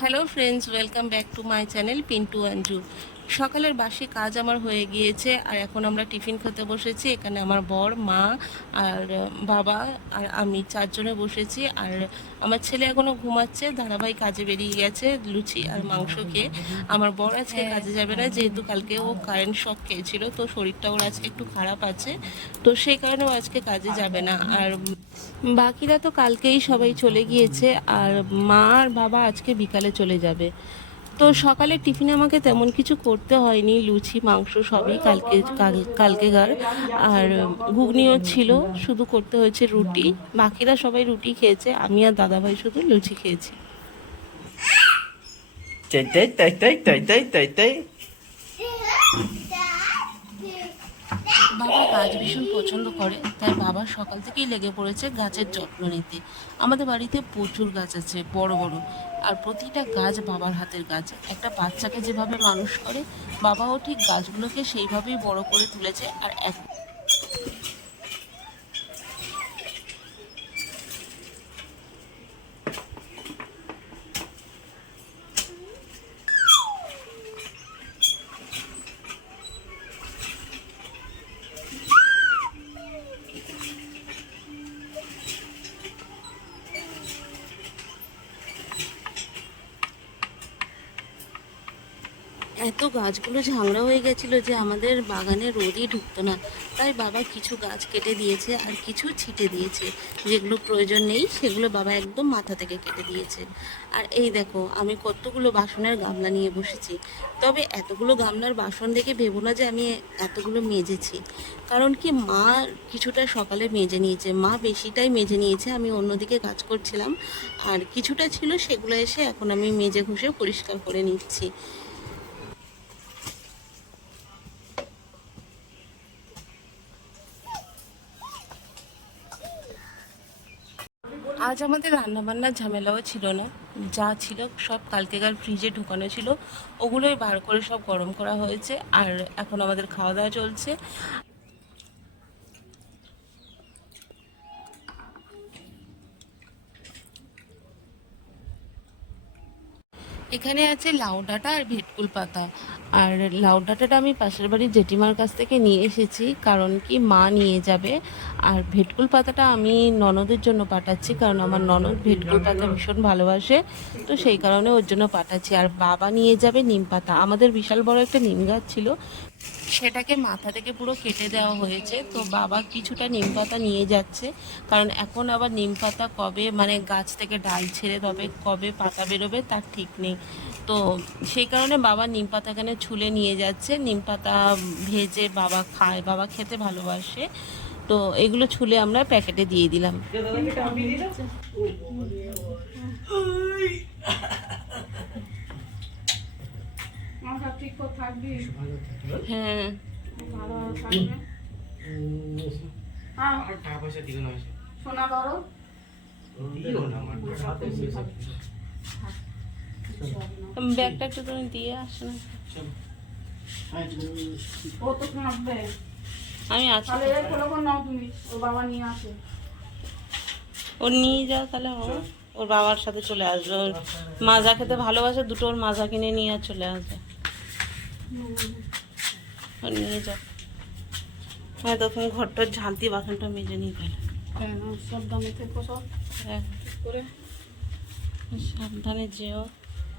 Hello friends, welcome back to my channel Pintu Anju. সকালের বাসি কাজ আমার হয়ে গিয়েছে আর এখন আমরা টিফিন খেতে বসেছি এখানে আমার বর মা আর বাবা আর আমি চারজনে বসেছি আর আমার ছেলে এখনও ঘুমাচ্ছে ধারাবাহিক কাজে বেরিয়ে গেছে লুচি আর মাংস খেয়ে আমার বর আজকে হ্যাঁ। কাজে যাবে না যেহেতু কালকে ও কারেন্ট শক খেয়েছিল তো শরীরটা ওর আজকে একটু খারাপ আছে তো সেই কারণে ও আজকে কাজে যাবে না আর বাকিরা তো কালকেই সবাই চলে গিয়েছে আর মা আর বাবা আজকে বিকালে চলে যাবে তো সকালে টিফিনে আমাকে তেমন কিছু করতে হয়নি লুচি মাংস সবই কালকে কালকে গার আর ঘুগনিও ছিল শুধু করতে হয়েছে রুটি বাকিরা সবাই রুটি খেয়েছে আমি আর দাদাভাই শুধু লুচি খেয়েছি তাই তাই তাই তাই তাই তাই তাই বাবা গাছ ভীষণ পছন্দ করে তাই বাবা সকাল থেকেই লেগে পড়েছে গাছের যত্ন নিতে আমাদের বাড়িতে প্রচুর গাছ আছে বড় বড় আর প্রতিটা গাছ বাবার হাতের গাছ একটা বাচ্চাকে যেভাবে মানুষ করে বাবাও ঠিক গাছগুলোকে সেইভাবেই বড় করে তুলেছে আর এক এত গাছগুলো ঝামড়া হয়ে গেছিল যে আমাদের বাগানে রোদই ঢুকতো না তাই বাবা কিছু গাছ কেটে দিয়েছে আর কিছু ছিটে দিয়েছে যেগুলো প্রয়োজন নেই সেগুলো বাবা একদম মাথা থেকে কেটে দিয়েছে আর এই দেখো আমি কতগুলো বাসনের গামলা নিয়ে বসেছি তবে এতগুলো গামলার বাসন দেখে ভেবো না যে আমি এতগুলো মেজেছি কারণ কি মা কিছুটা সকালে মেজে নিয়েছে মা বেশিটাই মেজে নিয়েছে আমি অন্যদিকে কাজ করছিলাম আর কিছুটা ছিল সেগুলো এসে এখন আমি মেজে ঘষে পরিষ্কার করে নিচ্ছি আজ আমাদের রান্নাবান্নার ঝামেলাও ছিল না যা ছিল সব কালকেকার ফ্রিজে ঢুকানো ছিল ওগুলোই বার করে সব গরম করা হয়েছে আর এখন আমাদের খাওয়া দাওয়া চলছে এখানে আছে লাউ ডাঁটা আর ভেটকুল পাতা আর লাউ ডাঁটাটা আমি পাশের বাড়ির জেঠিমার কাছ থেকে নিয়ে এসেছি কারণ কি মা নিয়ে যাবে আর ভেটকুল পাতাটা আমি ননদের জন্য পাঠাচ্ছি কারণ আমার ননদ ভেটকুল পাতা ভীষণ ভালোবাসে তো সেই কারণে ওর জন্য পাঠাচ্ছি আর বাবা নিয়ে যাবে নিম পাতা আমাদের বিশাল বড় একটা নিম গাছ ছিল সেটাকে মাথা থেকে পুরো কেটে দেওয়া হয়েছে তো বাবা কিছুটা নিম পাতা নিয়ে যাচ্ছে কারণ এখন আবার নিম পাতা কবে মানে গাছ থেকে ডাল ছেড়ে তবে কবে পাতা বেরোবে তার ঠিক নেই তো সেই কারণে বাবা নিম পাতা এখানে ছুলে নিয়ে যাচ্ছে নিম পাতা ভেজে বাবা খায় বাবা খেতে ভালোবাসে তো এগুলো ছুলে আমরা প্যাকেটে দিয়ে দিলাম সুস্থ থাকবি হ্যাঁ? হ্যাঁ ভালো থাকবে হ্যাঁ। ব্যাগটা একটু তুমি দিয়ে আসো না ও তো কাঁদবে আমি আছি তাহলে এর ফলো নাও তুমি ওর বাবা নিয়ে আসে ও নিয়ে যাও তাহলে ও ওর বাবার সাথে চলে আসবে ওর আচ্ছা। মাজা খেতে ভালোবাসে দুটো ওর মাজা কিনে নিয়ে চলে আসবে নিয়ে যাও হ্যাঁ তখন ঘরটার ঝালতি বাসনটা মেজে নিয়ে গেল হ্যাঁ, সব দামে থেকো সব হ্যাঁ করে সাবধানে যেও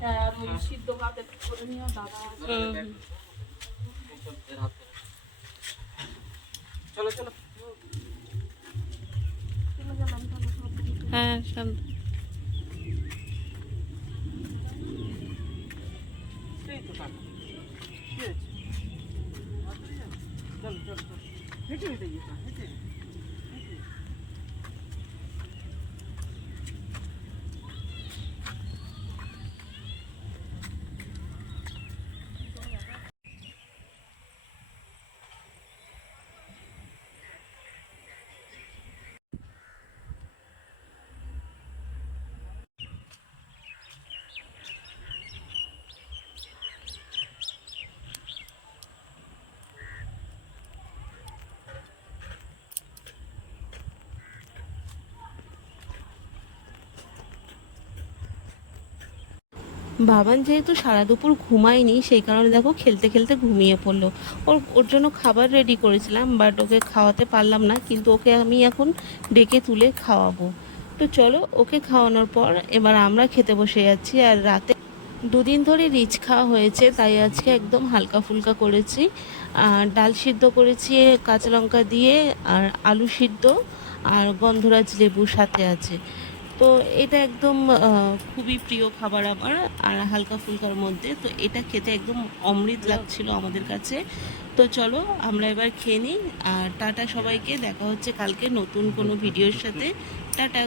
হ্যাঁ, আর সিদ্ধ ভাত করে নিও দাদা হ্যাঁ তুই তো you. 还这个意思，还这个。বাবান যেহেতু সারা দুপুর ঘুমায়নি সেই কারণে দেখো খেলতে খেলতে ঘুমিয়ে পড়লো ওর ওর জন্য খাবার রেডি করেছিলাম বাট ওকে খাওয়াতে পারলাম না কিন্তু ওকে আমি এখন ডেকে তুলে খাওয়াবো তো চলো ওকে খাওয়ানোর পর এবার আমরা খেতে বসে যাচ্ছি আর রাতে দুদিন ধরে রিচ খাওয়া হয়েছে তাই আজকে একদম হালকা ফুলকা করেছি আর ডাল সিদ্ধ করেছি কাঁচা লঙ্কা দিয়ে আর আলু সিদ্ধ আর গন্ধরাজ লেবু সাথে আছে তো এটা একদম খুবই প্রিয় খাবার আমার আর হালকা ফুলকার মধ্যে তো এটা খেতে একদম অমৃত লাগছিল আমাদের কাছে তো চলো আমরা এবার খেয়ে নিই আর টাটা সবাইকে দেখা হচ্ছে কালকে নতুন কোনো ভিডিওর সাথে টাটা